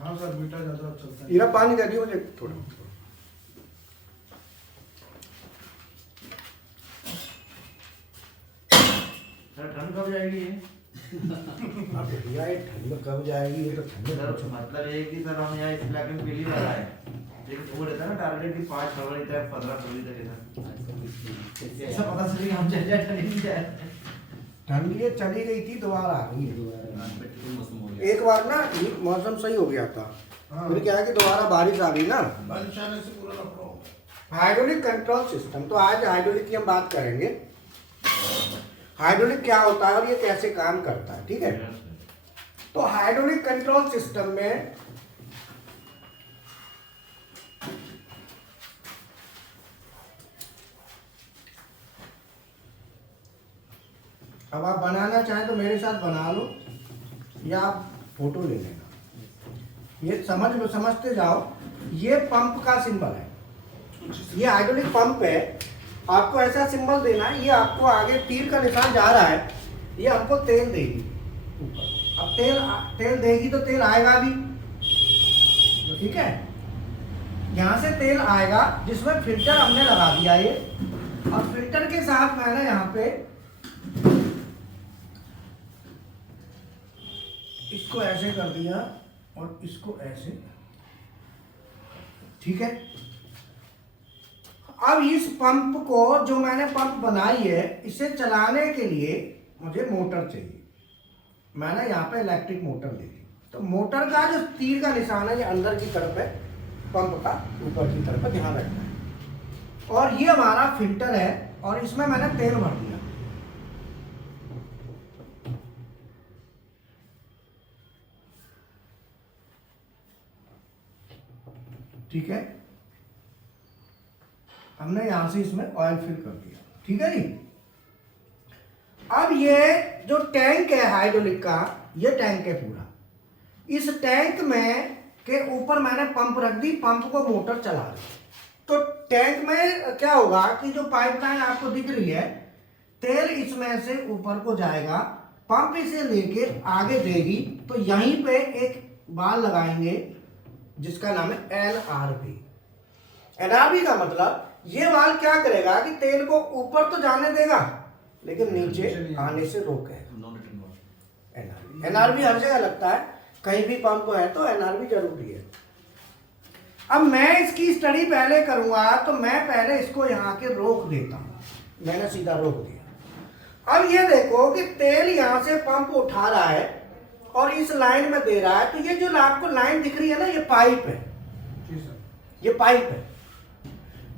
हाँ sir, beta ज़्यादा चलता है। हीरा पानी दे दियो मुझे थोड़ा। सर ठंड कब जाएगी ये? अब भैया ये ठंड कब जाएगी, ये तो ठंड सर मतलब ये कि सर हम यहाँ इस इलाके में पहली बार आए, लेकिन वो रहता है ना टारगेट कि 5 फरवरी तक 15 फरवरी तक ऐसा ऐसा पता चली कि हम चल जाए ठंड नहीं जाए। ठंड ये चली गई थी, दोबारा आ गई है। मौसम हो गया। एक बार ना मौसम सही हो गया था, हाँ। फिर क्या है कि दोबारा बारिश आ गई ना। बारिश आने से पूरा लफड़ा हो गया। हाइड्रोलिक कंट्रोल सिस्टम, तो आज हाइड्रोलिक की हम बात करेंगे। हाइड्रोलिक क्या होता है और ये कैसे काम करता है, ठीक है। तो हाइड्रोलिक कंट्रोल सिस्टम में अब आप बनाना चाहें तो मेरे साथ बना लो या आप फोटो ले लेना। ये समझते जाओ, ये पंप का सिंबल है, ये हाइड्रोलिक पंप है। आपको ऐसा सिंबल देना है, ये आपको आगे तीर का निशान जा रहा है, ये हमको तेल देगी ऊपर। अब तेल देगी तो तेल आएगा भी, ठीक है। यहाँ से तेल आएगा जिसमें फिल्टर हमने लगा दिया ये, और फिल्टर के साथ मैंने यहाँ पे इसको ऐसे कर दिया और इसको ऐसे, ठीक है। अब इस पंप को, जो मैंने पंप बनाई है, इसे चलाने के लिए मुझे मोटर चाहिए। मैंने यहाँ पे इलेक्ट्रिक मोटर ले ली। तो मोटर का जो तीर का निशान है ये अंदर की तरफ है, पंप का ऊपर की तरफ है, ध्यान रखना है। और ये हमारा फिल्टर है और इसमें मैंने तेल भर दिया। ठीक है, हमने यहां से इसमें ऑयल फिल कर दिया, ठीक है जी। अब ये जो टैंक है हाइड्रोलिक का, ये टैंक है पूरा। इस टैंक में के ऊपर मैंने पंप रख दी, पंप को मोटर चला रही। तो टैंक में क्या होगा कि जो पाइपलाइन आपको दिख रही है, तेल इसमें से ऊपर को जाएगा, पंप इसे लेके आगे देगी। तो यहीं पे एक बाल लगाएंगे जिसका नाम है एनआरबी। एनआरबी का मतलब ये वाल्व क्या करेगा कि तेल को ऊपर तो जाने देगा लेकिन नीचे आने से रोकेगा। एनआरबी हर जगह लगता है, कहीं भी पंप है तो एनआरबी जरूरी है। अब मैं इसकी स्टडी पहले करूंगा तो मैं पहले इसको यहाँ के रोक देता हूँ। मैंने सीधा रोक दिया। अब ये देखो कि तेल यहाँ से पंप उठा रहा है और इस लाइन में दे रहा है। तो ये जो आपको लाइन दिख रही है ना, ये पाइप है, ये पाइप है।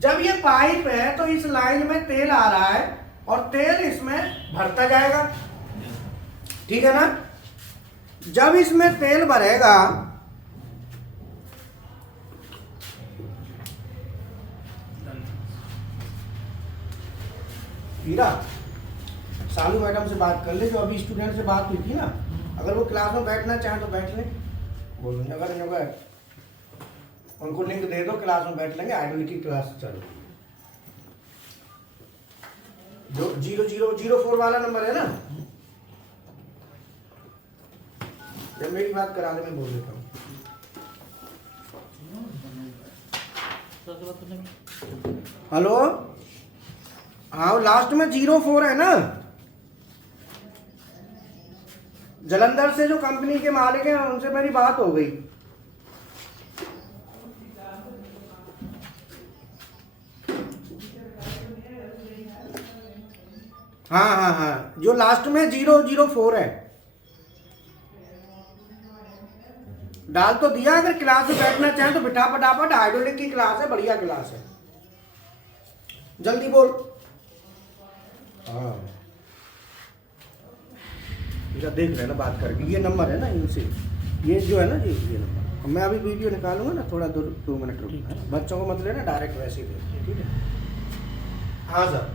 जब ये पाइप है तो इस लाइन में तेल आ रहा है और तेल इसमें भरता जाएगा, ठीक है ना। जब इसमें तेल भरेगा हीरा, सालू मैडम से बात कर ले, जो अभी स्टूडेंट से बात हुई थी ना। अगर वो क्लास में बैठना चाहें तो बैठ लें, बोल दें। अगर उनको लिंक दे दो, क्लास में बैठ लेंगे। हाइड्रोलिक की क्लास चलो, जो 0004 वाला नंबर है ना, जब मेरी बात करा दे मैं बोल देता हूँ। हेलो, हाँ लास्ट में 04 है ना। जलंधर से जो कंपनी के मालिक हैं उनसे मेरी बात हो गई। हाँ, जो लास्ट में 004 है, डाल तो दिया। अगर क्लास में बैठना चाहें तो बिठा फटाफट। हाइड्रोलिक की क्लास है, बढ़िया क्लास है, जल्दी बोल। हाँ देख रहे ना बात करके, ये नंबर है ना इनसे, ये जो है ना ये नंबर। मैं अभी वीडियो निकालूंगा ना, थोड़ा 2 मिनट रुकना है। बच्चों को मत लेना, डायरेक्ट वैसे ही देखिए, ठीक है। हाँ सर,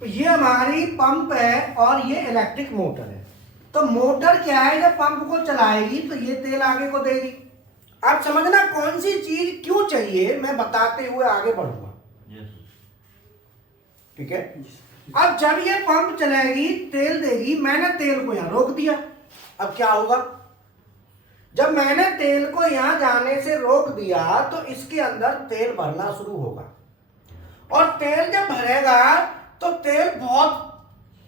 तो ये हमारी पंप है और ये इलेक्ट्रिक मोटर है। तो मोटर क्या है, जब पंप को चलाएगी तो ये तेल आगे को देगी। अब समझना कौन सी चीज क्यों चाहिए, मैं बताते हुए आगे बढ़ूंगा। ठीक है। अब जब ये पंप चलाएगी तेल देगी, मैंने तेल को यहां रोक दिया, अब क्या होगा, जब मैंने तेल को यहां जाने से रोक दिया तो इसके अंदर तेल भरना शुरू होगा, और तेल जब भरेगा तो तेल बहुत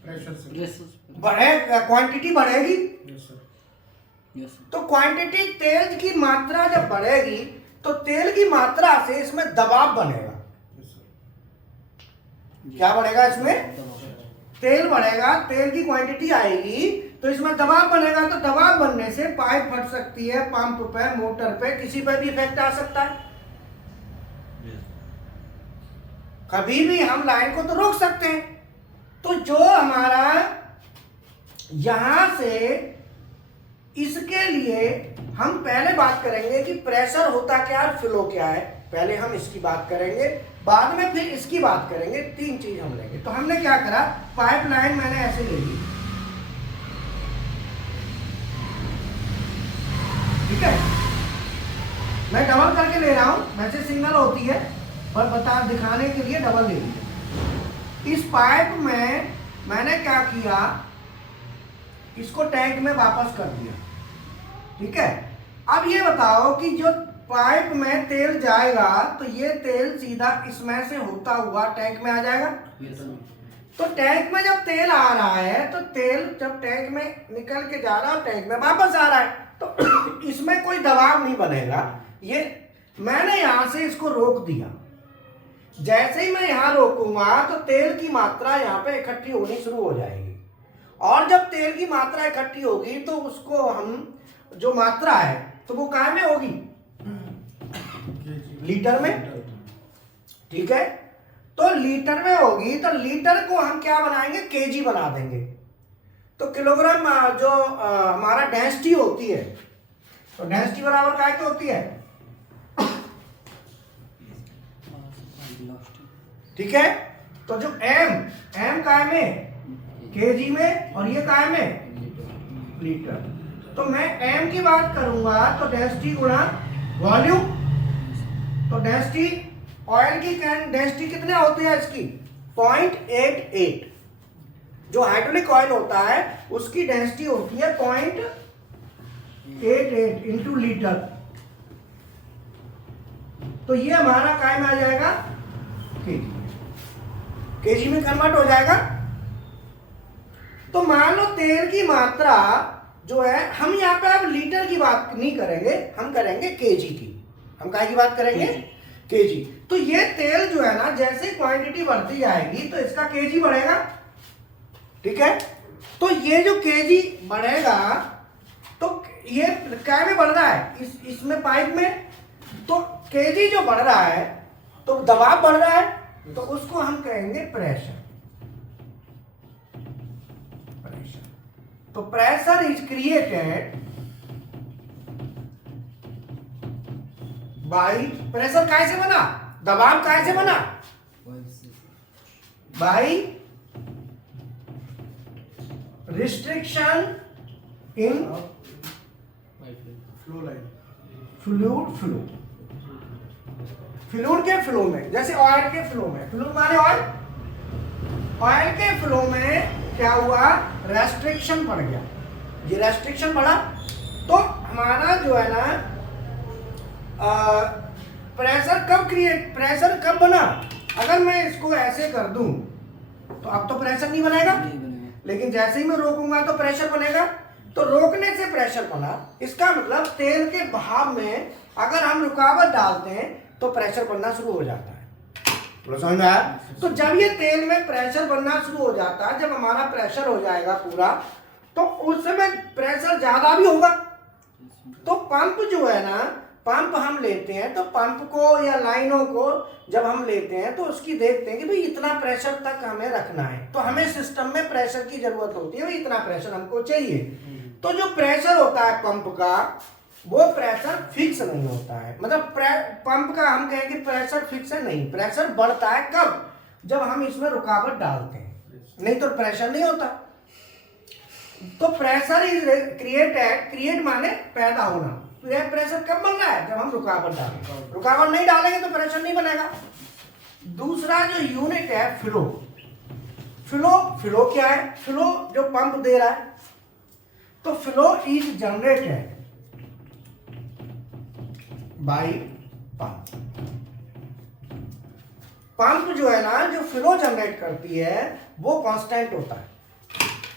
प्रेशर से। बढ़ेगा, क्वांटिटी बढ़ेगी। Yes sir. तो क्वांटिटी तेल की मात्रा जब बढ़ेगी तो तेल की मात्रा से इसमें दबाव बनेगा। Yes sir. क्या बढ़ेगा, इसमें तेल बढ़ेगा, तेल की क्वांटिटी आएगी तो इसमें दबाव बनेगा, तो दबाव बनने से पाइप फट सकती है, पंप पे, मोटर पे, किसी पे भी इफेक्ट आ सकता है। कभी भी हम लाइन को तो रोक सकते हैं। तो जो हमारा यहां से इसके लिए हम पहले बात करेंगे कि प्रेशर होता क्या है, फ्लो क्या है, पहले हम इसकी बात करेंगे, बाद में फिर इसकी बात करेंगे, तीन चीज हम लेंगे। तो हमने क्या करा, पाइपलाइन मैंने ऐसे ले ली, ठीक है, मैं डबल करके ले रहा हूं, वैसे सिंगल होती है पर बता दिखाने के लिए डबल ले ली। इस पाइप में मैंने क्या किया, इसको टैंक में वापस कर दिया। ठीक है। अब ये बताओ कि जो पाइप में तेल जाएगा तो ये तेल सीधा इसमें से होता हुआ टैंक में आ जाएगा। तो टैंक में जब तेल आ रहा है तो तेल जब टैंक में निकल के जा रहा है टैंक में वापस आ रहा है, तो इसमें कोई दबाव नहीं बनेगा। ये मैंने यहां से इसको रोक दिया, जैसे ही मैं यहां रोकूंगा तो तेल की मात्रा यहां पे इकट्ठी होनी शुरू हो जाएगी, और जब तेल की मात्रा इकट्ठी होगी तो उसको हम जो मात्रा है तो वो काय में होगी, लीटर में। ठीक है। तो लीटर में होगी तो लीटर को हम क्या बनाएंगे, केजी बना देंगे। तो किलोग्राम जो हमारा डेंसिटी होती है, तो डेंसिटी बराबर काय की होती है, ठीक है। तो जो एम काय में, केजी में, और ये काय में, लीटर। तो मैं एम की बात करूंगा तो डेंसिटी गुणा वॉल्यूम। तो डेंसिटी, ऑयल की डेंसिटी कितने होती है इसकी, 0.88। जो हाइड्रोलिक ऑयल होता है उसकी डेंसिटी होती है 0.88 इंटू लीटर। तो ये हमारा काय में आ जाएगा, केजी में कन्वर्ट हो जाएगा। तो मान लो तेल की मात्रा जो है, हम यहाँ पे अब लीटर की बात नहीं करेंगे, हम करेंगे केजी की। हम काय की बात करेंगे, केजी। तो ये तेल जो है ना, जैसे क्वांटिटी बढ़ती जाएगी तो इसका केजी बढ़ेगा। ठीक है। तो ये जो केजी बढ़ेगा तो ये काय में बढ़ रहा है, इसमें पाइप में, तो केजी जो बढ़ रहा है तो दबाव बढ़ रहा है, तो उसको हम कहेंगे प्रेशर। तो pressure is created by, pressure काय से बना, दबाव काय से बना, by restriction in flow line. Fluid के फ्लो में, जैसे ऑयल के फ्लो में, फ्लूइड माने ऑयल के फ्लो में क्या हुआ, रेस्ट्रिक्शन बढ़ गया। ये रेस्ट्रिक्शन बढ़ा तो हमारा जो है ना प्रेशर कब बना, अगर मैं इसको ऐसे कर दूं तो अब तो प्रेशर नहीं बनेगा, लेकिन जैसे ही मैं रोकूंगा तो प्रेशर बनेगा। तो रोकने से प्रेशर बना, इसका मतलब तेल के बहाव में अगर हम रुकावट डालते हैं तो प्रेशर बनना शुरू हो जाता है। समझ में आया? तो जब ये तेल में प्रेशर बनना शुरू हो जाता है, जब हमारा प्रेशर हो जाएगा पूरा, तो उस समय प्रेशर ज्यादा भी होगा। तो पंप जो है ना, पंप हम लेते हैं तो पंप को या लाइनों को जब हम लेते हैं तो उसकी देखते हैं कि भाई इतना प्रेशर तक हमें रखना है, तो हमें सिस्टम में प्रेशर की जरूरत होती है, भाई इतना प्रेशर हमको चाहिए। तो जो प्रेशर होता है पंप का, वो प्रेशर फिक्स नहीं होता है। मतलब पंप का हम कहें कि प्रेशर फिक्स है नहीं, प्रेशर बढ़ता है कब, जब हम इसमें रुकावट डालते हैं, नहीं तो प्रेशर नहीं होता। तो प्रेशर इज क्रिएटेड, क्रिएट माने पैदा होना। तो यह प्रेशर कब बन रहा है? जब हम रुकावट डालेंगे। रुकावट नहीं डालेंगे तो प्रेशर नहीं बनेगा। दूसरा जो यूनिट है फ्लो। फ्लो क्या है? फ्लो जो पंप दे रहा है, तो flow is generated by pump. Pump जो है ना, जो फ्लो जनरेट करती है वो कांस्टेंट होता है।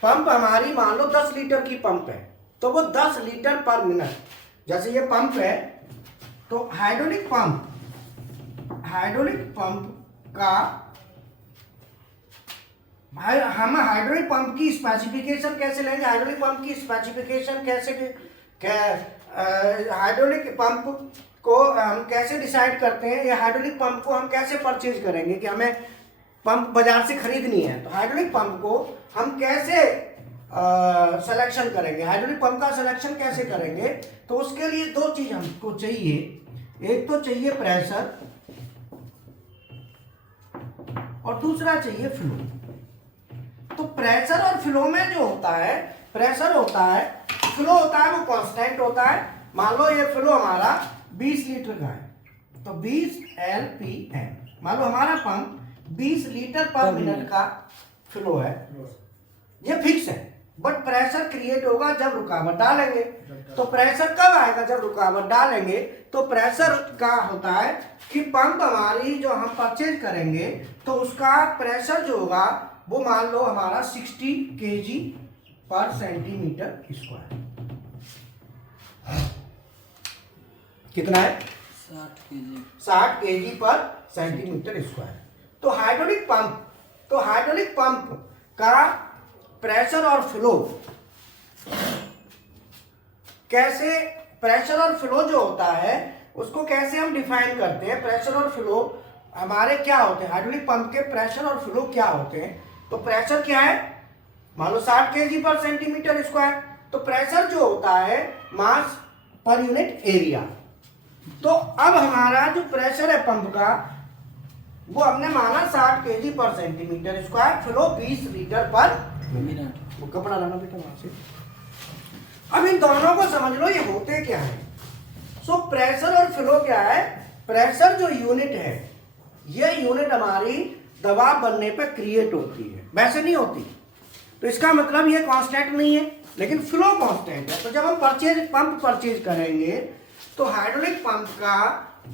पंप हमारी मान लो 10 लीटर की पंप है, तो वो 10 लीटर पर मिनट, जैसे ये पंप है तो हाइड्रोलिक पंप का हम हाइड्रोलिक पंप की स्पेसिफिकेशन कैसे लेंगे? हाइड्रोलिक पंप की स्पेसिफिकेशन हाइड्रोलिक पंप को हम कैसे डिसाइड करते हैं, या हाइड्रोलिक पंप को हम कैसे परचेज करेंगे कि हमें पंप बाजार से खरीदनी है, तो हाइड्रोलिक पंप को हम कैसे सिलेक्शन करेंगे? हाइड्रोलिक पंप का सिलेक्शन कैसे करेंगे? तो उसके लिए दो चीज हमको चाहिए। एक तो चाहिए प्रेशर और दूसरा चाहिए फ्लो। तो प्रेशर और फ्लो में जो होता है, प्रेशर होता है, फ्लो होता है, वो कांस्टेंट होता है। मान लो ये फ्लो हमारा 20 लीटर का है, तो 20 LPM। मान लो हमारा पंप 20 लीटर पर मिनट का फ्लो है, ये फिक्स है। बट प्रेशर क्रिएट होगा जब रुकावट डालेंगे। तो प्रेशर कब आएगा? जब रुकावट डालेंगे। तो प्रेशर का होता है कि पंप हमारी जो हम परचेज करेंगे तो उसका प्रेशर जो होगा वो मान लो हमारा 60 kg पर सेंटीमीटर स्क्वायर। कितना है? 60 kg पर सेंटीमीटर स्क्वायर। तो हाइड्रोलिक पंप का प्रेशर और फ्लो कैसे, प्रेशर और फ्लो जो होता है उसको कैसे हम डिफाइन करते हैं? प्रेशर और फ्लो हमारे क्या होते हैं? हाइड्रोलिक पंप के प्रेशर और फ्लो क्या होते हैं? तो प्रेशर क्या है? मान लो 60 kg पर सेंटीमीटर स्क्वायर। तो प्रेशर जो होता है मास पर यूनिट एरिया। तो अब हमारा जो प्रेशर है पंप का वो हमने माना 60 kg पर सेंटीमीटर स्क्वायर, फ्लो 20 लीटर पर मिनट। वो कपड़ा लाना बेटा वहां से। अब इन दोनों को समझ लो, ये होते क्या है। सो प्रेशर और फ्लो क्या है? प्रेशर जो यूनिट है, ये यूनिट हमारी दबाव बनने पर क्रिएट होती है, वैसे नहीं होती। तो इसका मतलब ये कांस्टेंट नहीं है, लेकिन फ्लो कांस्टेंट है। तो जब हम पंप परचेज करेंगे तो हाइड्रोलिक पंप का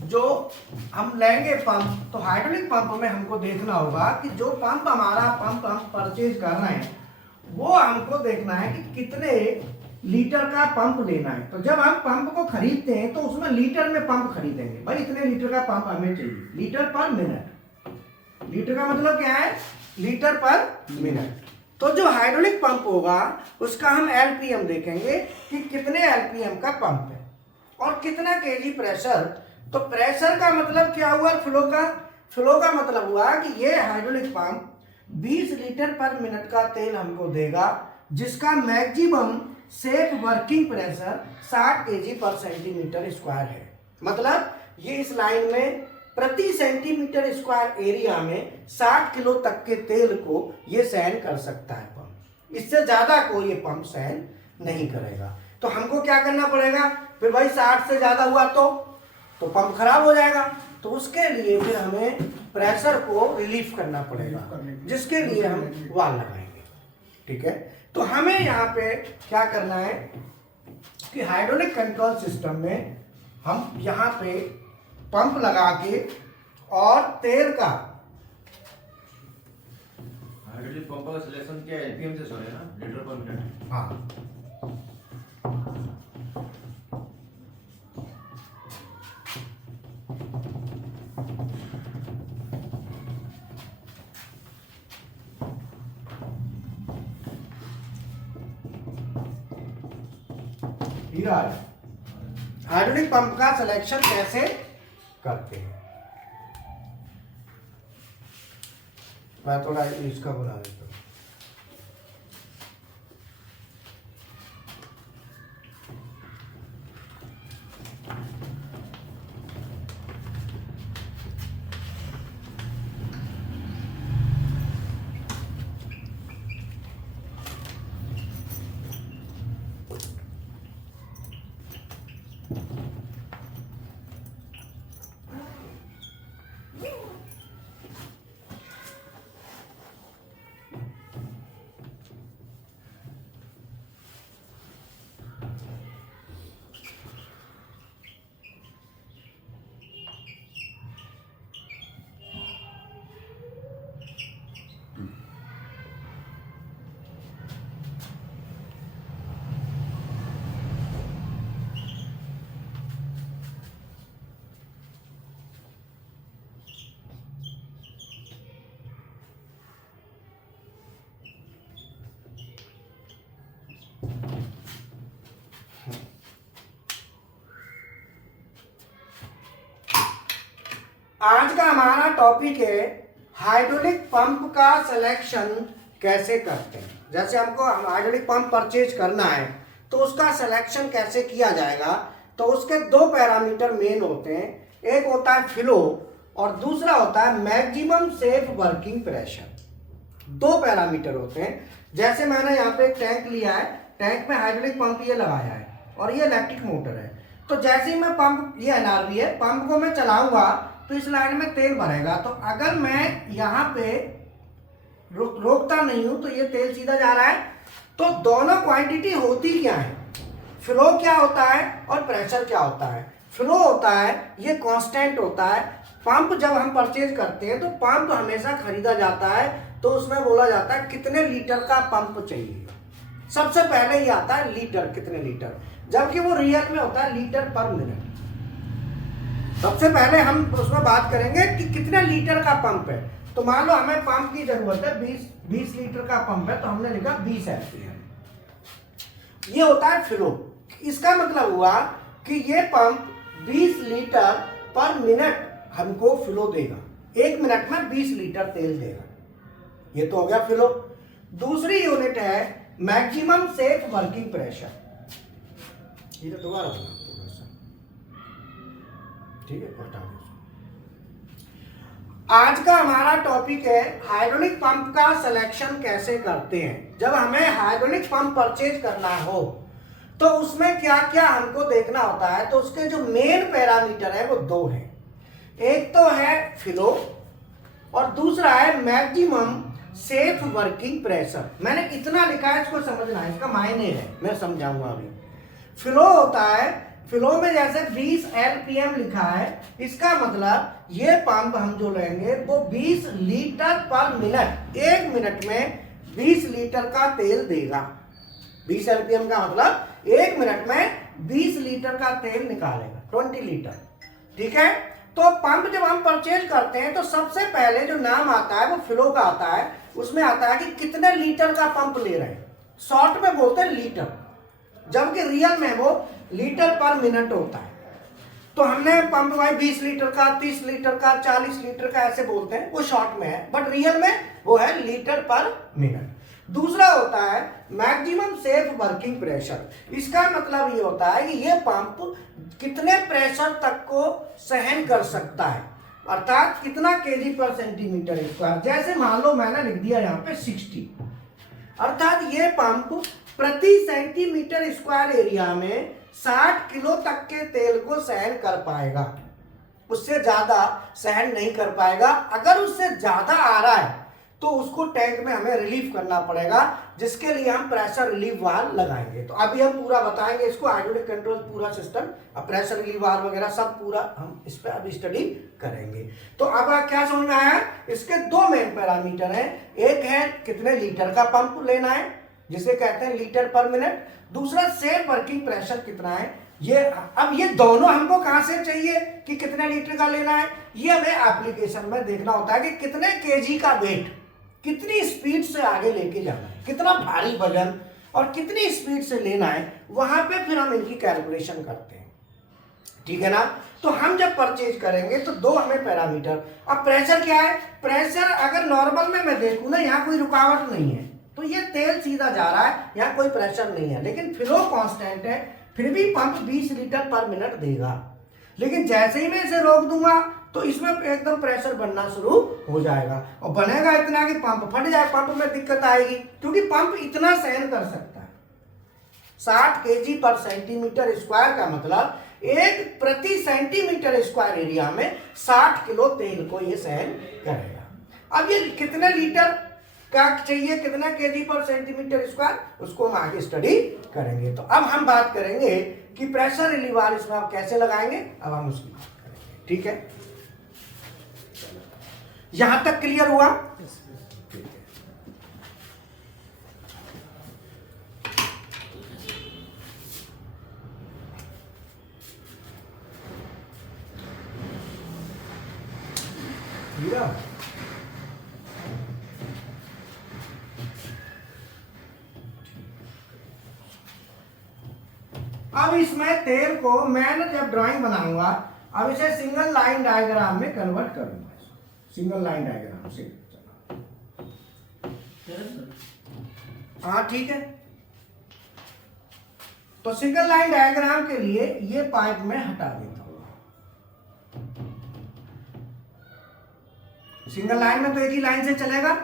जो हम लेंगे पंप, तो हाइड्रोलिक पंप में हमको देखना होगा कि जो पंप हम परचेज कर रहे हैं वो हमको देखना है कि कितने लीटर का पंप लेना है। तो जब हम पंप को खरीदते हैं तो उसमें लीटर में पंप खरीदेंगे। भाई इतने लीटर का पंप हमें चाहिए, लीटर पर मिनट। लीटर का मतलब क्या है? लीटर पर मिनट। तो जो हाइड्रोलिक पंप होगा उसका हम LPM देखेंगे कि कितने LPM का पंप है और कितना kg प्रेशर। तो प्रेशर का मतलब क्या हुआ? फ्लो का मतलब हुआ कि ये हाइड्रोलिक पंप 20 लीटर पर मिनट का तेल हमको देगा, जिसका maximum safe working pressure 60 kg पर सेंटीमीटर स्क्वायर है। मतलब ये इस लाइन में प्रति सेंटीमीटर स्क्वायर एरिया में 60 किलो तक के तेल को ये सहन कर सकता है पंप। इससे ज्यादा को ये पंप सहन नहीं करेगा। तो हमको क्या करना पड़ेगा? फिर भाई 60 से ज्यादा हुआ तो पंप खराब हो जाएगा। तो उसके लिए फिर हमें प्रेशर को रिलीफ करना पड़ेगा, जिसके लिए हम वाल्व लगाएंगे। ठीक है, तो हमें यहाँ पे क्या करना है कि हाइड्रोलिक कंट्रोल सिस्टम में हम यहाँ पे पंप लगा के और तेल का हाइड्रोलिक पंप का सिलेक्शन क्या LPM से सॉरी ना, लीटर पर मिनट। हाँ, हाइड्रोलिक पंप का सिलेक्शन कैसे करते हैं? मैं थोड़ा इसका बना देता हूँ। आज का हमारा टॉपिक है हाइड्रोलिक पंप का सिलेक्शन कैसे करते हैं। जैसे हमको हाइड्रोलिक पंप परचेज करना है तो उसका सिलेक्शन कैसे किया जाएगा, तो उसके दो पैरामीटर मेन होते हैं, एक होता है फ्लो और दूसरा होता है मैक्सिमम सेफ वर्किंग प्रेशर। दो पैरामीटर होते हैं। जैसे मैंने यहाँ पे एक टैंक लिया है, टैंक में हाइड्रोलिक पंप ये लगाया है और ये इलेक्ट्रिक मोटर है। तो जैसे ही मैं पंप, ये एनआरवी है, पंप को मैं चलाऊंगा तो इस लाइन में तेल भरेगा। तो अगर मैं यहाँ पे रोकता नहीं हूं तो ये तेल सीधा जा रहा है। तो दोनों क्वांटिटी होती क्या है, फ्लो क्या होता है और प्रेशर क्या होता है। फ्लो होता है ये कांस्टेंट होता है। पंप जब हम परचेज करते हैं तो पंप हमेशा खरीदा जाता है, तो उसमें बोला जाता है कितने लीटर का पंप चाहिए। सबसे पहले ही आता है लीटर, कितने लीटर, जबकि वो रियल में होता है लीटर पर मिनट। सबसे पहले हम उसमें बात करेंगे कि कितने लीटर का पंप है। तो मान लो हमें पंप की जरूरत है, 20 लीटर का पंप है, तो हमने लिखा 20 एम्पीयर। ये होता है फ्लो। इसका मतलब हुआ कि ये पंप 20 लीटर पर मिनट हमको फ्लो देगा, 1 मिनट में 20 लीटर तेल देगा। ये तो हो गया फ्लो। दूसरी यूनिट है मैक्सिमम सेफ वर्किंग प्रेशर। ये तो दोबारा होगा, ठीक है, हटा दो। आज का हमारा टॉपिक है हाइड्रोलिक पंप का सिलेक्शन कैसे करते हैं। जब हमें हाइड्रोलिक पंप परचेज करना हो तो उसमें क्या क्या हमको देखना होता है। तो उसके जो मेन पैरामीटर है वो दो हैं, एक तो है फ्लो और दूसरा है मैक्सिमम सेफ वर्किंग प्रेशर। मैंने इतना लिखा है, इसको समझना है, इसका मायने है, मैं समझाऊंगा अभी। फ्लो होता है, फ्लो में जैसे 20 LPM लिखा है, इसका मतलब ये पंप हम जो लेंगे वो 20 लीटर पर मिनट, 1 मिनट में 20 लीटर का तेल देगा। 20 LPM का मतलब 1 मिनट में 20 लीटर का तेल निकालेगा, 20 लीटर, ठीक है। तो पंप जब हम परचेज करते हैं तो सबसे पहले जो नाम आता है वो फ्लो का आता है। उसमें आता है कि कितने लीटर का पंप ले रहे हैं, शॉर्ट में बोलते हैं लीटर, जबकि रियल में वो लीटर पर मिनट होता है। तो हमने पंप भाई 20 लीटर का, 30 लीटर का, 40 लीटर का ऐसे बोलते हैं, वो शॉर्ट में है, बट रियल में वो है लीटर पर मिनट। दूसरा होता है मैक्सिमम सेफ वर्किंग प्रेशर। इसका मतलब ये होता है कि ये पंप कितने प्रेशर तक को सहन कर सकता है, अर्थात कितना केजी पर सेंटीमीटर स्क्वायर। जैसे मान लो मैंने लिख दिया यहाँ पे 60, अर्थात ये पंप प्रति सेंटीमीटर स्क्वायर एरिया में 60 किलो तक के तेल को सहन कर पाएगा, उससे ज्यादा सहन नहीं कर पाएगा। अगर उससे ज्यादा आ रहा है तो उसको टैंक में हमें रिलीफ करना पड़ेगा, जिसके लिए हम प्रेशर रिलीफ वाल्व लगाएंगे। तो अभी हम पूरा बताएंगे इसको, हाइड्रोलिक कंट्रोल पूरा सिस्टम, अब प्रेशर रिलीफ वाल्व वगैरह सब पूरा हम इस पर अभी स्टडी करेंगे। तो अब क्या समझ में आया, इसके दो मेन पैरामीटर हैं, एक है कितने लीटर का पंप लेना है जिसे कहते हैं लीटर पर मिनट, दूसरा सेफ वर्किंग प्रेशर कितना है। ये अब ये दोनों हमको कहां से चाहिए कि कितने लीटर का लेना है, ये हमें एप्लीकेशन में देखना होता है कि कितने केजी का वेट, कितनी स्पीड से आगे लेके जाना है, कितना भारी वजन और कितनी स्पीड से लेना है, वहां पे फिर हम इनकी कैलकुलेशन करते हैं, ठीक है ना। तो हम जब परचेज करेंगे तो दो हमें पैरामीटर। अब प्रेशर क्या है, प्रेशर अगर नॉर्मल में मैं देखूं ना, यहाँ कोई रुकावट नहीं है तो ये तेल सीधा जा रहा है, यहाँ कोई प्रेशर नहीं है, लेकिन फ्लो कांस्टेंट है, फिर भी पंप 20 लीटर पर मिनट देगा। लेकिन जैसे ही मैं इसे रोक दूंगा तो इसमें एकदम प्रेशर बनना शुरू हो जाएगा और बनेगा इतना कि पंप फट जाए, पंप में दिक्कत आएगी, क्योंकि पंप इतना सहन कर सकता है। 60 केजी पर सेंटीमीटर स्क्वायर का मतलब एक प्रति सेंटीमीटर स्क्वायर एरिया में 60 किलो तेल को ये सहन करेगा। अब ये कितने लीटर का चाहिए, कितना केजी पर सेंटीमीटर स्क्वायर, उसको हम आगे स्टडी करेंगे। तो अब हम बात करेंगे कि प्रेशर रिलीफ वाल्व इसमें आप कैसे लगाएंगे, अब हम उसकी बात करेंगे, ठीक है। यहां तक क्लियर हुआ। अब इसमें तेल को मैं ना जब ड्राइंग बनाऊंगा, अब इसे सिंगल लाइन डायग्राम में कन्वर्ट करूंगा। सिंगल लाइन डायग्राम से हाँ ठीक है। तो सिंगल लाइन डायग्राम के लिए ये पाइप में हटा देता हूं। सिंगल लाइन में तो एक ही लाइन से चलेगा,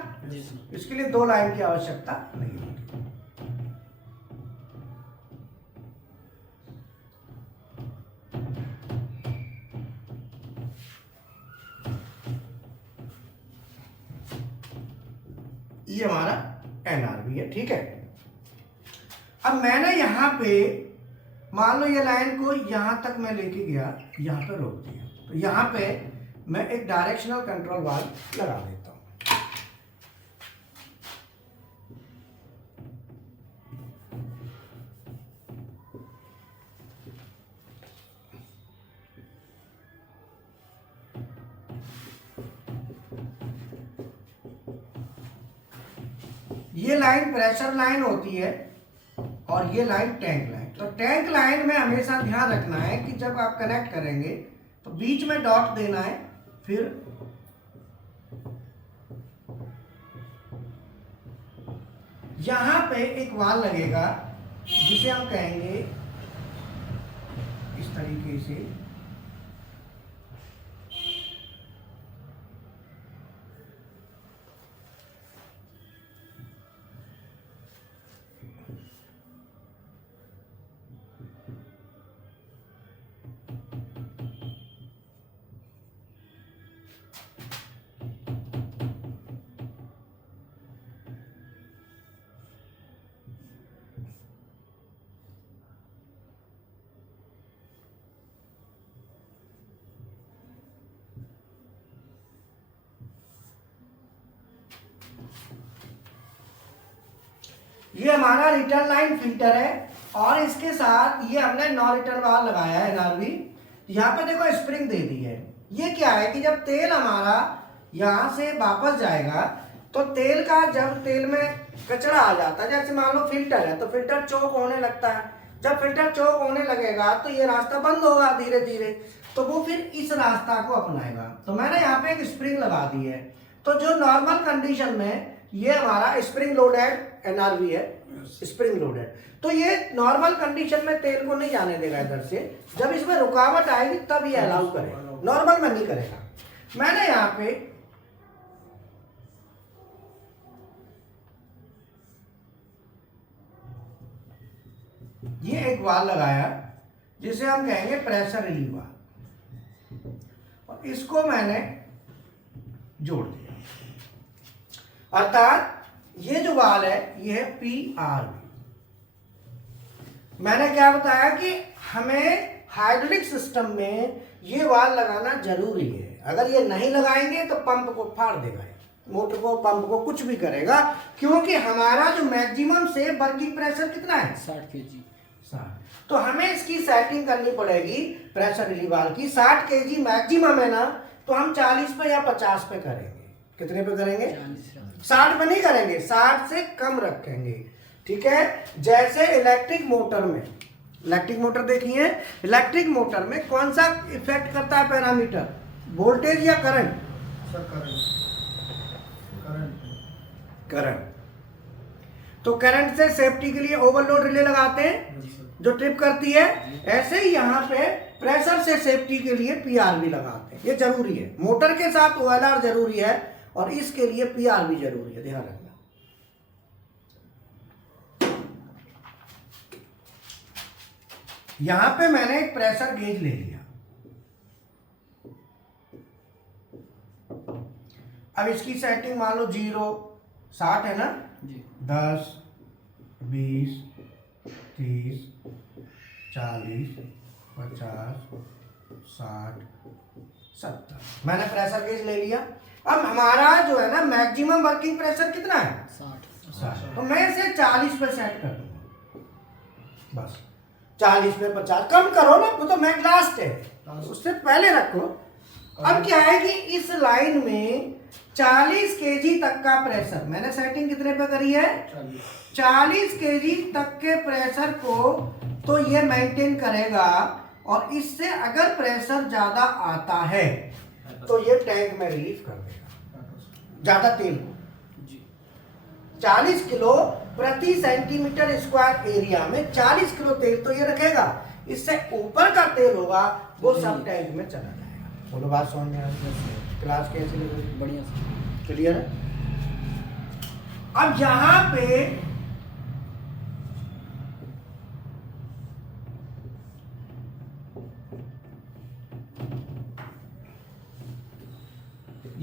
इसके लिए 2 लाइन की आवश्यकता नहीं होगी। ये हमारा एनआरबी है, ठीक है। अब मैंने यहां पे मान लो ये लाइन को यहां तक मैं लेके गया, यहां पे रोक दिया, तो यहां पे मैं एक डायरेक्शनल कंट्रोल वाल्व लगा देता हूं। ये लाइन प्रेशर लाइन होती है और ये लाइन टैंक लाइन। तो टैंक लाइन में हमेशा ध्यान रखना है कि जब आप कनेक्ट करेंगे तो बीच में डॉट देना है, फिर यहां पे एक वाल लगेगा जिसे हम कहेंगे इस तरीके से, ये हमारा रिटर्न लाइन फिल्टर है और इसके साथ ये हमने नॉन रिटर्न वाल लगाया है एनआरबी। यहाँ पे देखो स्प्रिंग दे दी है। ये क्या है कि जब तेल हमारा यहाँ से वापस जाएगा तो तेल का, जब तेल में कचरा आ जाता है, जैसे मान लो फिल्टर है तो फिल्टर चौक होने लगता है। जब फिल्टर चौक होने लगेगा तो ये रास्ता बंद होगा धीरे धीरे, तो वो फिर इस रास्ता को अपनाएगा। तो मैंने यहाँ पे एक स्प्रिंग लगा दी है। तो जो नॉर्मल कंडीशन में ये हमारा स्प्रिंग लोडेड एनआरवी है, स्प्रिंग लोडेड, तो ये नॉर्मल कंडीशन में तेल को नहीं जाने देगा इधर से। जब इसमें रुकावट आएगी तब ये अलाउ करेगा, नॉर्मल में नहीं करेगा। मैंने यहाँ पे ये एक वाल लगाया जिसे हम कहेंगे प्रेशर रिलीव वाल, और इसको मैंने जोड़ दिया। अर्थात ये जो वाल है ये है पीआरवी। मैंने क्या बताया कि हमें हाइड्रोलिक सिस्टम में ये वाल लगाना जरूरी है। अगर ये नहीं लगाएंगे तो पंप को फाड़ देगा, मोटर को, पंप को, कुछ भी करेगा, क्योंकि हमारा जो मैक्सिमम सेफ वर्किंग प्रेशर कितना है 60 kg। 60। तो हमें इसकी सेटिंग करनी पड़ेगी प्रेशर रिलीव वाल्व की। 60 kg मैक्सिमम है ना, तो हम 40 पे या 50 पे करेंगे। कितने पे करेंगे? 60 पे नहीं करेंगे, 60 से कम रखेंगे, ठीक है। जैसे इलेक्ट्रिक मोटर में, इलेक्ट्रिक मोटर देखिए, इलेक्ट्रिक मोटर में कौन सा इफेक्ट करता है पैरामीटर, वोल्टेज या करंट? Sir current. तो करंट से सेफ्टी के लिए ओवरलोड रिले लगाते हैं जो ट्रिप करती है। ऐसे ही यहाँ पे प्रेशर से सेफ्टी के लिए पीआरवी लगाते हैं, ये जरूरी है। मोटर के साथ ओएलआर जरूरी है और इसके लिए पीआरवी जरूरी है, ध्यान रखना। यहां पे मैंने एक प्रेशर गेज ले लिया। अब इसकी सेटिंग मान लो 0, 60 है ना जी। 10, 20, 30, 40, 50, 60, 70। मैंने प्रेशर गेज ले लिया। अब हमारा जो है ना मैक्सिमम वर्किंग प्रेशर कितना है? 60। तो मैं इसे 40 पे सेट कर दूंगा, बस 40 पे 50 कम करो ना, वो तो मैक लास्ट है, उससे पहले रखो। अब क्या है कि इस लाइन में 40 केजी तक का प्रेशर, मैंने सेटिंग कितने पे करी है? 40 केजी तक के प्रेशर को तो ये मेंटेन करेगा, और इससे अगर प्रेशर ज्यादा आता है तो ये टैंक में रिलीफ कर देगा ज्यादा तेल को। 40 किलो प्रति सेंटीमीटर स्क्वायर एरिया में 40 किलो तेल तो ये रखेगा, इससे ऊपर का तेल होगा वो सब टैंक में चला जाएगा। बोलो बात समझ में आ रही है? क्लास कैसी लगी? बढ़िया से क्लियर है? अब यहां पे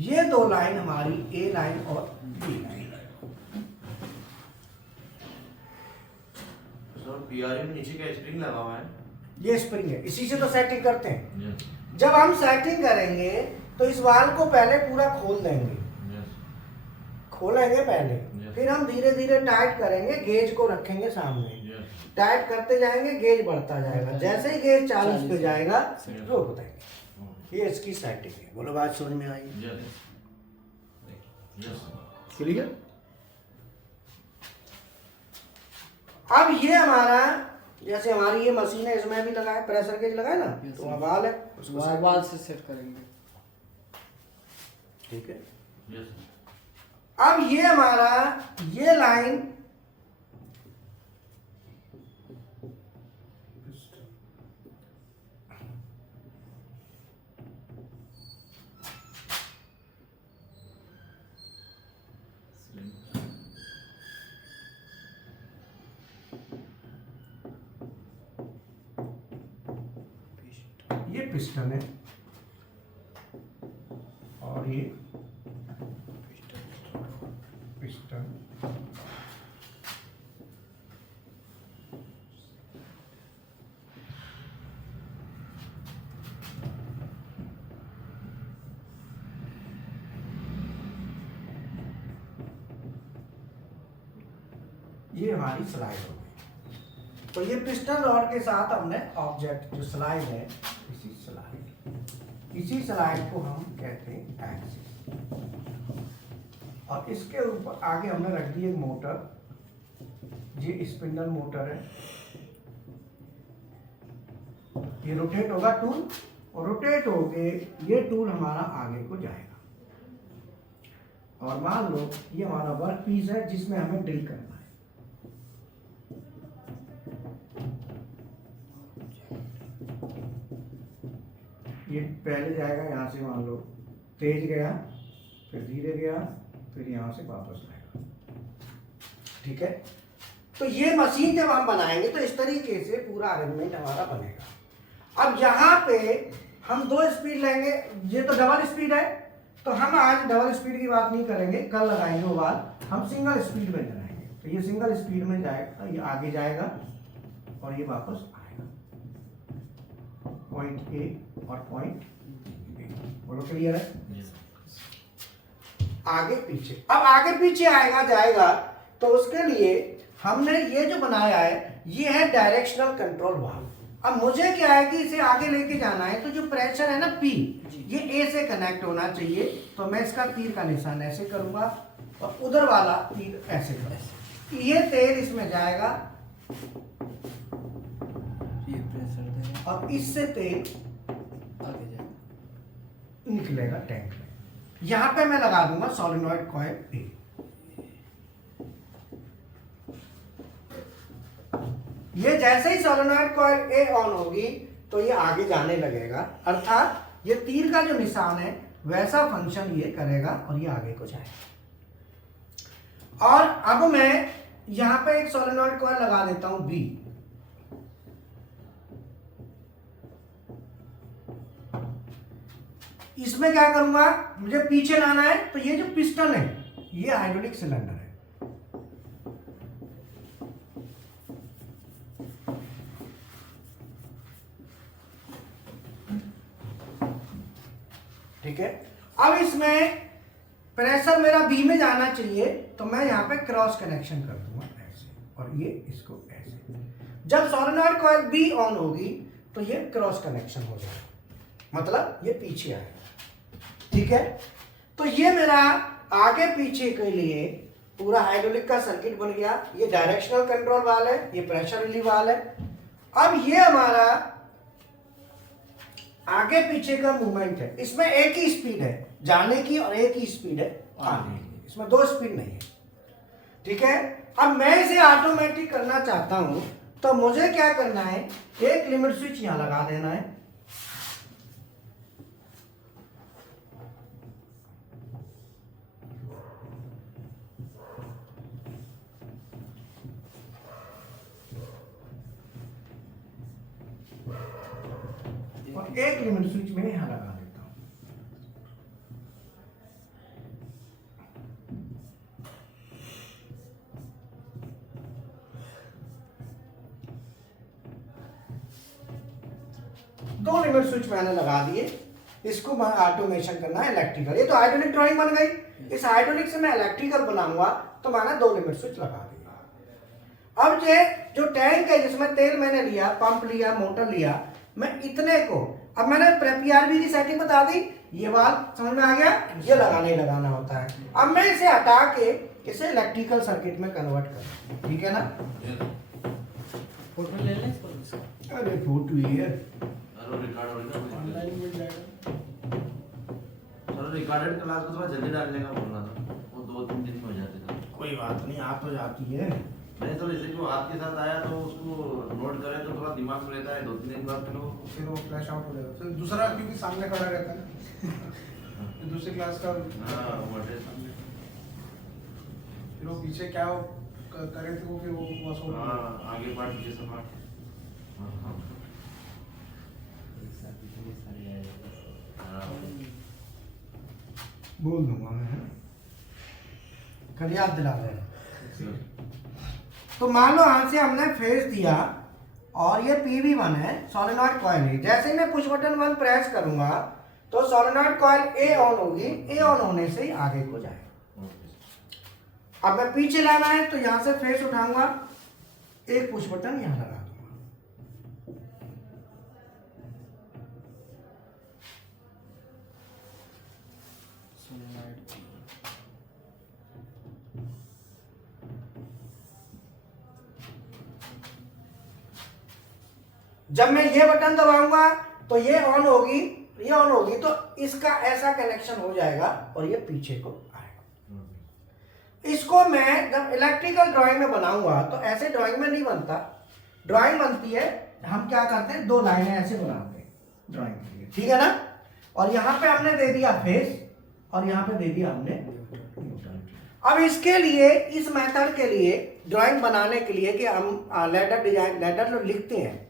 ये दो लाइन हमारी ए लाइन और बी लाइन। पीआरए में नीचे का स्प्रिंग लगा हुआ है, ये स्प्रिंग है, इसी से तो सेटिंग करते हैं। जब हम सेटिंग करेंगे तो इस वाल को पहले पूरा खोल देंगे, खोलेंगे पहले, फिर हम धीरे धीरे टाइट करेंगे, गेज को रखेंगे सामने, टाइट करते जाएंगे, गेज बढ़ता जाएगा, जैसे ही गेज 40 पे जाएगा रोक देंगे। ये इसकी सेटिंग है। बोलो बात समझ में आई? क्लियर? अब ये हमारा, जैसे हमारी ये मशीन है, इसमें भी लगा है प्रेशर गेज लगा है ना, तो वाल है, उसको वाल से सेट करेंगे। ठीक है। अब ये हमारा ये लाइन ये पिस्टन है और ये पिस्टन, ये हमारी स्लाइड हो गई। तो ये पिस्टन रॉड के साथ हमने ऑब्जेक्ट जो स्लाइड है, इसी स्लाइड को हम कहते हैं एक्सिस, और इसके ऊपर आगे हमने रख दी एक मोटर, ये स्पिंडल मोटर है, ये रोटेट होगा टूल, और रोटेट होके ये टूल हमारा आगे को जाएगा, और मान लो ये हमारा वर्क पीस है जिसमें हमें ड्रिल करना है। ये पहले जाएगा यहाँ से, मान लो तेज गया, फिर धीरे गया, फिर यहाँ से वापस आएगा। ठीक है। तो ये मशीन जब हम बनाएंगे तो इस तरीके से पूरा अरेंजमेंट हमारा बनेगा। अब यहाँ पे हम 2 स्पीड लेंगे, ये तो डबल स्पीड है, तो हम आज डबल स्पीड की बात नहीं करेंगे, कल लगाएंगे वो बात, हम सिंगल स्पीड में लगाएंगे। तो ये सिंगल स्पीड में जाएगा, ये आगे जाएगा और ये वापस आएगा, पॉइंट ए और पॉइंट बी। बोलो क्लियर है? आगे पीछे, अब आगे पीछे आएगा जाएगा, तो उसके लिए हमने ये जो बनाया है ये है डायरेक्शनल कंट्रोल वाल्व। अब मुझे क्या है कि इसे आगे लेके जाना है, तो जो प्रेशर है ना P, ये A से कनेक्ट होना चाहिए, तो मैं इसका तीर का निशान ऐसे करूंगा और उधर वाला तीर ऐसे करूंगा, ये तेल इसमें जाएगा, ये प्रेशर देगा और इससे तेल आगे जाएगा, निकलेगा टैंक में। यहां पे मैं लगा दूंगा सोलेनॉइड कॉइल A। ये जैसे ही सोलेनॉइड कॉइल A ऑन होगी तो ये आगे जाने लगेगा, अर्थात ये तीर का जो निशान है वैसा फंक्शन ये करेगा और ये आगे को जाएगा। और अब मैं यहां पे एक सोलेनॉइड कॉइल लगा देता हूं B। इसमें क्या करूंगा, मुझे पीछे लाना है, तो ये जो पिस्टन है ये हाइड्रोलिक सिलेंडर है, ठीक है। अब इसमें प्रेशर मेरा बी में जाना चाहिए, तो मैं यहाँ पे क्रॉस कनेक्शन कर दूंगा ऐसे, और ये इसको ऐसे। जब सोलेनॉइड कॉइल बी ऑन होगी तो ये क्रॉस कनेक्शन हो जाएगा, मतलब ये पीछे आएगा। ठीक है। तो ये मेरा आगे पीछे के लिए पूरा हाइड्रोलिक का सर्किट बन गया। ये डायरेक्शनल कंट्रोल वाल्व है, ये प्रेशर रिलीव वाल्व है। अब ये हमारा आगे पीछे का मूवमेंट है, इसमें एक ही स्पीड है जाने की और एक ही स्पीड है आने की, इसमें दो स्पीड नहीं है। ठीक है, अब मैं इसे ऑटोमेटिक करना चाहता हूं तो मुझे क्या करना है, एक लिमिट स्विच यहां लगा देना है। और एक लिमिट स्विच में यहां लगा देता हूं। दो लिमिट स्विच मैंने लगा दिए। इसको ऑटोमेशन करना है इलेक्ट्रिकल। ये तो हाइड्रोलिक ड्राइंग बन गई। इस हाइड्रोलिक से मैं इलेक्ट्रिकल बनाऊंगा तो मैंने दो लिमिट स्विच लगा दिया। अब ये जो टैंक है जिसमें तेल मैंने लिया, पंप लिया, मोटर लिया, मैं इतने को, अब मैंने PRV की सेटिंग बता दी। ये वाल्व समझ में आ गया, ये लगाना ही लगाना होता है। अब मैं इसे हटा के इसे इलेक्ट्रिकल सर्किट में कन्वर्ट कर, ठीक है ना। फोटो ले लें इसको। अरे फोटो ये चलो रिकॉर्ड हो रहा है। ऑनलाइन मिल जाएगा। चलो रिकॉर्डेड क्लास को थोड़ा जल्दी डालने का बोलना था, वो 2-3 दिन में हो जाते थे। कोई बात नहीं, आप तो जाती है। नहीं तो जैसे कि वो आपके साथ आया तो उसको नोट करे तो थोड़ा दिमाग में रहता है, 2-3 दिन बाद फिर वो फ्लैश आउट हो जाएगा। फिर दूसरा क्योंकि सामने खड़ा रहता है ना, फिर दूसरी क्लास का हाँ वो अड्रेस सामने। फिर वो पीछे क्या वो करे थे वो, फिर वो बस हो हाँ आगे पार्ट पीछे से पार्ट। हाँ हाँ हाँ बोल दूंगा मैं, कल याद दिला देना। तो मान लो यहां से हमने फेस दिया और ये PV1 है, सोलेनॉइड कॉइल है। जैसे ही मैं पुश बटन 1 प्रेस करूंगा तो सोलेनॉइड कॉइल A ऑन होगी, A ऑन होने से ही आगे को जाएगा। अब मैं पीछे लाना है तो यहां से फेस उठाऊंगा, एक पुश बटन यहां लगा दूंगा। सोलेनॉइड। जब मैं ये बटन दबाऊंगा तो ये ऑन होगी, ये ऑन होगी तो इसका ऐसा कनेक्शन हो जाएगा और ये पीछे को आएगा। इसको मैं जब इलेक्ट्रिकल ड्राइंग में बनाऊंगा तो ऐसे ड्राइंग में नहीं बनता। ड्राइंग बनती है, हम क्या करते हैं, दो लाइनें ऐसे बनाते हैं ड्राइंग के लिए, ठीक है ना। और यहाँ पे हमने दे दिया फेस और यहाँ पे दे दिया हमने न्यूट्रल। अब इसके लिए, इस मेथड के लिए, ड्राइंग बनाने के लिए कि हम लेटर डिजाइन, लेटर जो लिखते हैं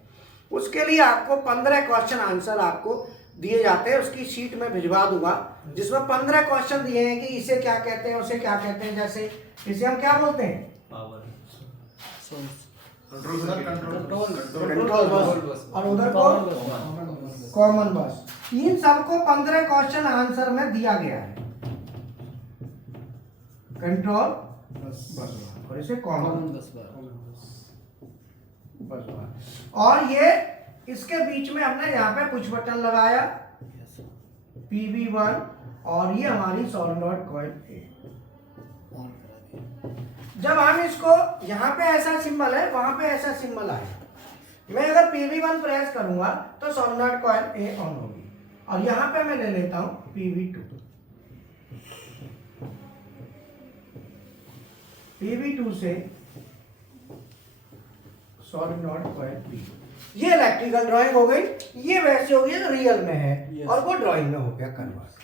उसके लिए आपको 15 क्वेश्चन आंसर आपको दिए जाते हैं। उसकी शीट में भिजवा दूंगा जिसमें 15 क्वेश्चन दिए हैं कि इसे क्या कहते हैं, उसे क्या कहते हैं। जैसे इसे हम क्या बोलते हैं, पावर सोर्स, कंट्रोल बस, और उधर को कॉमन बस। इन सबको 15 क्वेश्चन आंसर में दिया गया है। कंट्रोल बस और इसे कॉमन बस बार। और ये इसके बीच में हमने यहाँ पे पुश बटन लगाया, PV1, और ये हमारी सोलेनॉइड कॉइल A। ऑन करा दिया। जब हम इसको यहाँ पे ऐसा सिंबल है, वहां पे ऐसा सिंबल आएगा। मैं अगर PV1 प्रेस करूंगा तो सोलेनॉइड कॉइल A ऑन होगी। और यहाँ पे मैं ले लेता हूँ PV2। PV2 से सोलेनॉइड कॉइल B। ये इलेक्ट्रिकल ड्राइंग हो गई। ये वैसे हो गई जो रियल में है Yes. और वो ड्राइंग में हो गया कन्वर्ट।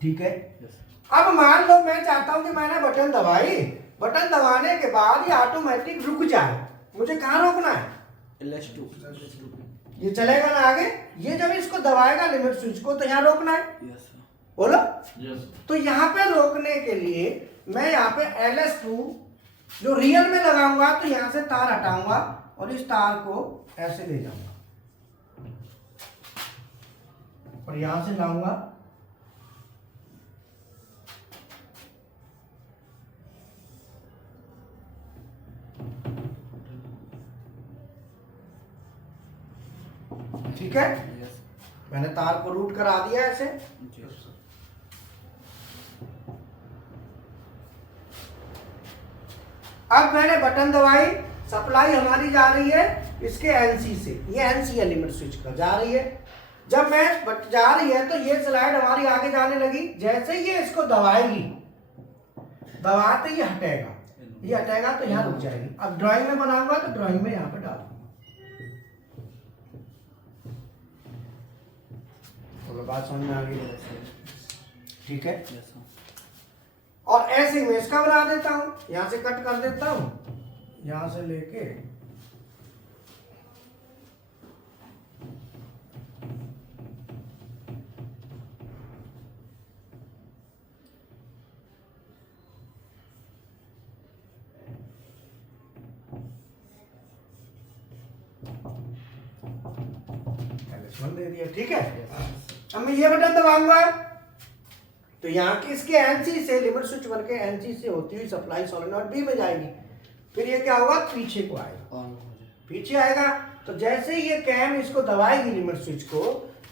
ठीक है, Yes. अब मान लो मैं चाहता हूं कि मैंने बटन दबाई, बटन दबाने के बाद ये ऑटोमेटिक रुक जाए। मुझे कहाँ रोकना है, LS2। ये चलेगा ना आगे। ये जब इसको दबाएगा लिमिट स्विच को तो यहाँ रोकना है, यस बोलो। यस तो यहाँ पे रोकने के लिए मैं यहाँ पे LS2 जो रियल में लगाऊंगा तो यहाँ से तार हटाऊंगा और इस तार को ऐसे ले जाऊंगा और यहां से लाऊंगा। ठीक है, यस मैंने तार को रूट करा दिया ऐसे। जी। अब मैंने बटन दबाई, सप्लाई हमारी जा रही है इसके एनसी से, ये एनसी है लिमिट स्विच का, जा रही है। जब मैं जा रही है तो ये स्लाइड हमारी आगे जाने लगी। जैसे ही ये इसको दबाएगी, दबाते ये हटेगा, ये हटेगा तो यहाँ रुक जाएगी। अब ड्राइंग में बनाऊंगा तो ड्राइंग में यहाँ पे डाल दूंगा। तो बात समझ में आ गई, ठीक है। और ऐसे ही मैं इसका बना देता हूं, यहां से कट कर देता हूं, यहां से लेके दे दिया, ठीक है। अब मैं ये बटन दबाऊंगा तो यहाँ की इसके एनसी से लिमिट स्विच बन के एनसी से होती हुई सप्लाई सोलेनॉइड बी में जाएगी। फिर ये क्या होगा, पीछे को आएगा, पीछे आएगा। तो जैसे ही ये कैम इसको दबाएगी लिमिट स्विच को,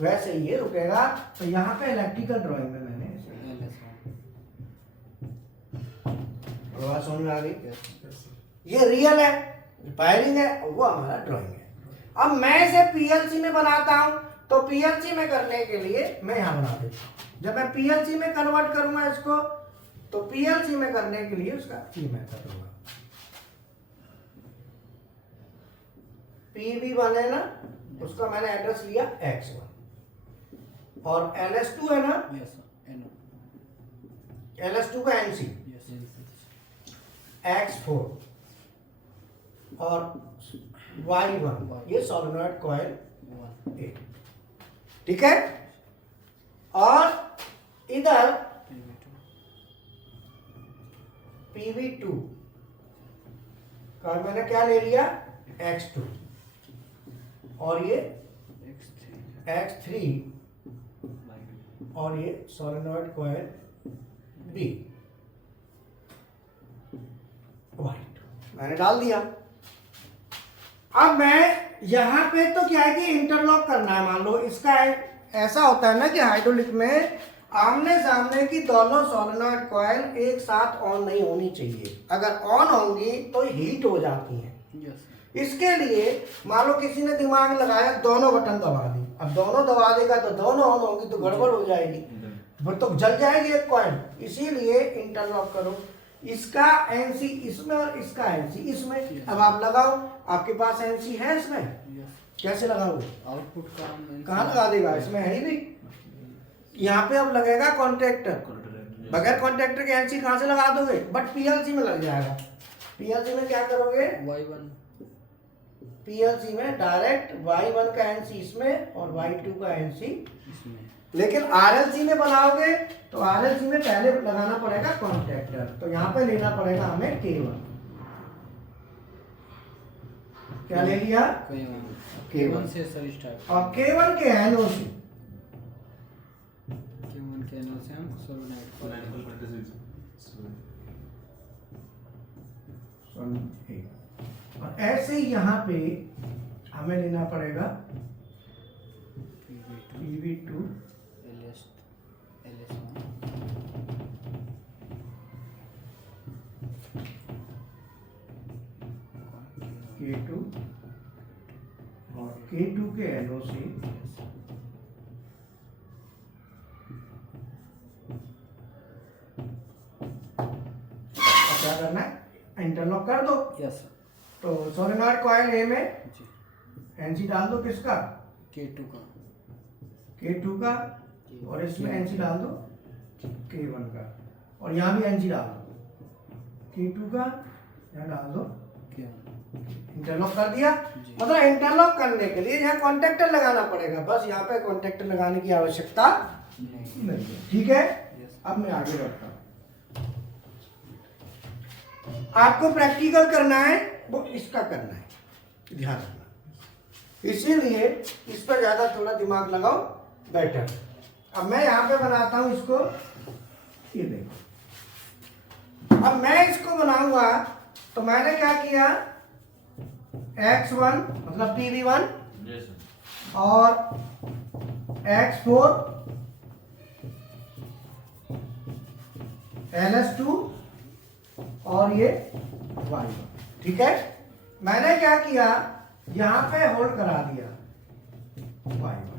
वैसे ही ये रुकेगा। तो यहाँ पे इलेक्ट्रिकल ड्राइंग में मैंने समझ में आ गई, ये रियल है, रिपेयरिंग है, वो हमारा ड्राइंग है। अब मैं इसे पीएलसी में बनाता हूं, तो पीएलसी में करने के लिए मैं यहां बना देता हूं। जब मैं पीएलसी में कन्वर्ट करूंगा इसको, तो पीएलसी में करने के लिए उसका की मेथड होगा, PV1 है ना, उसका मैंने एड्रेस लिया X1, और LS2 है ना, LS2 का NC X4 और Y1, ये सोलेनॉइड कॉइल 1, ठीक है। और इधर PV2 का मैंने क्या ले लिया, X2, और ये X3, और ये सोलेनॉइड कॉइल B, Y2 मैंने डाल दिया। अब मैं यहाँ पे तो क्या है कि इंटरलॉक करना है। मान लो इसका ऐसा होता है ना कि हाइड्रोलिक में आमने सामने की दोनों सोलेनॉइड कॉइल एक साथ ऑन नहीं होनी चाहिए। अगर ऑन होंगी तो हीट हो जाती हैं। इसके लिए मान लो किसी ने दिमाग लगाया, दोनों बटन दबा दी, अब दोनों दबा देगा तो दोनों ऑन होंगी तो गड़बड़ हो जाएगी, तो जल जाएगी एक कॉइल। इसीलिए इंटरलॉक करो, इसका एनसी इसमें और इसका एनसी इसमें। अब आप लगाओ, आपके पास एनसी है इसमें, कैसे लगाओगे, आउटपुट का कहाँ लगा देगा, इसमें है ही नहीं। यहाँ पे अब लगेगा कॉन्ट्रैक्टर, बगैर कॉन्ट्रैक्टर के एनसी कहाँ से लगा दोगे, बट पीएलसी में लग जाएगा। पीएलसी में क्या करोगे, Y1 पीएलसी में डायरेक्ट Y1 का एनसी इसमें और Y2 का एनसी इसमें। लेकिन आरएलसी में बनाओगे तो आरएलसी में पहले लगाना पड़ेगा कॉन्ट्रैक्टर। तो यहाँ पे लेना पड़ेगा हमें K1, क्या ले लिया, K1 से सर स्टार्ट, और K1 के एनओसी, K1 के एनओ से हम सोलेनॉइड और ऐसे ही यहाँ पे हमें लेना पड़ेगा PV2 LS1 K2 और K2 के एनओसी क्या करना है, इंटरलॉक कर दो। यस तो सोलेनॉइड कॉइल ए में जी, एनसी डाल दो, किसका, K2 का, K2 का, और इसमें एनसी डाल दो K1 का, और यहाँ भी एनसी डाल दो K2 का, यहाँ डाल दो K1 इंटरलॉक कर दिया। जी। मतलब इंटरलॉक करने के लिए यहाँ कॉन्टेक्टर लगाना पड़ेगा, बस यहाँ पे कॉन्टेक्टर लगाने की आवश्यकता नहीं है, ठीक है। अब मैं आगे बढ़ता हूँ, आपको प्रैक्टिकल करना है वो इसका करना है, ध्यान रखना, इसीलिए इस पर ज्यादा थोड़ा दिमाग लगाओ, बेटर। अब मैं यहाँ पे बनाता हूँ इसको, ये देखो। अब मैं इसको बनाऊंगा तो मैंने क्या किया, X1 मतलब PV1 और X4 LS2 और ये Y1। ठीक है, मैंने क्या किया, यहाँ पे होल्ड करा दिया Y1।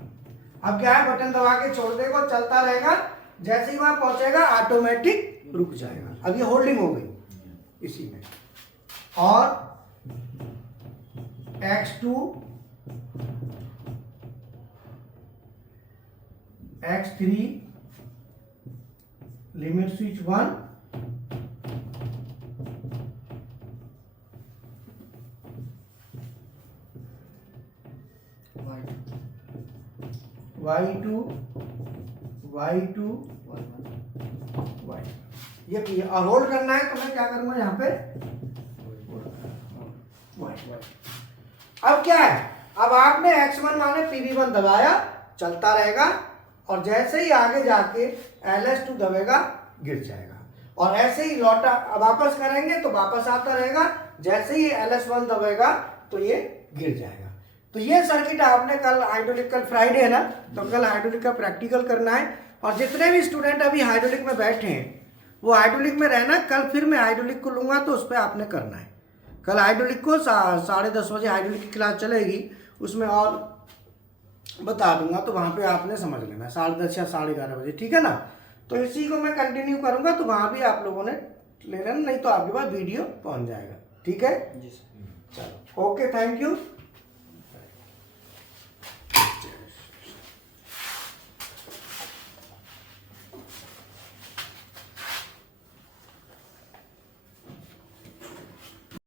अब क्या है, बटन दबा के छोड़ देगा, चलता रहेगा, जैसे ही वहां पहुंचेगा ऑटोमेटिक रुक जाएगा। अब ये होल्डिंग हो गई इसी में। और X2 X3 limit switch 1, Y2 Y2 Y, ये किया। और होल्ड करना है तो मैं क्या करूंगा यहाँ पे Y। अब क्या है, अब आपने X1 माने PB1 दबाया, चलता रहेगा, और जैसे ही आगे जाके LS2 दबेगा गिर जाएगा, और ऐसे ही लौटा वापस करेंगे तो वापस आता रहेगा, जैसे ही LS1 दबेगा तो ये गिर जाएगा। तो ये सर्किट आपने कल हाइड्रोलिक, कल फ्राइडे है ना, तो कल हाइड्रोलिक का प्रैक्टिकल करना है। और जितने भी स्टूडेंट अभी हाइड्रोलिक में बैठे हैं वो हाइड्रोलिक में रहना, कल फिर मैं हाइड्रोलिक को लूँगा तो उस पर आपने करना है। कल हाइड्रोलिक को 10:30 बजे हाइड्रोलिक की क्लास चलेगी, उसमें और बता दूंगा, तो वहाँ पे आपने समझ लेना 10:30 या 11:30 बजे, ठीक है ना। तो इसी को मैं कंटिन्यू करूँगा, तो वहाँ भी आप लोगों ने ले लेना, नहीं तो आपके पास वीडियो पहुँच जाएगा, ठीक है। जी सर। चलो, ओके, थैंक यू।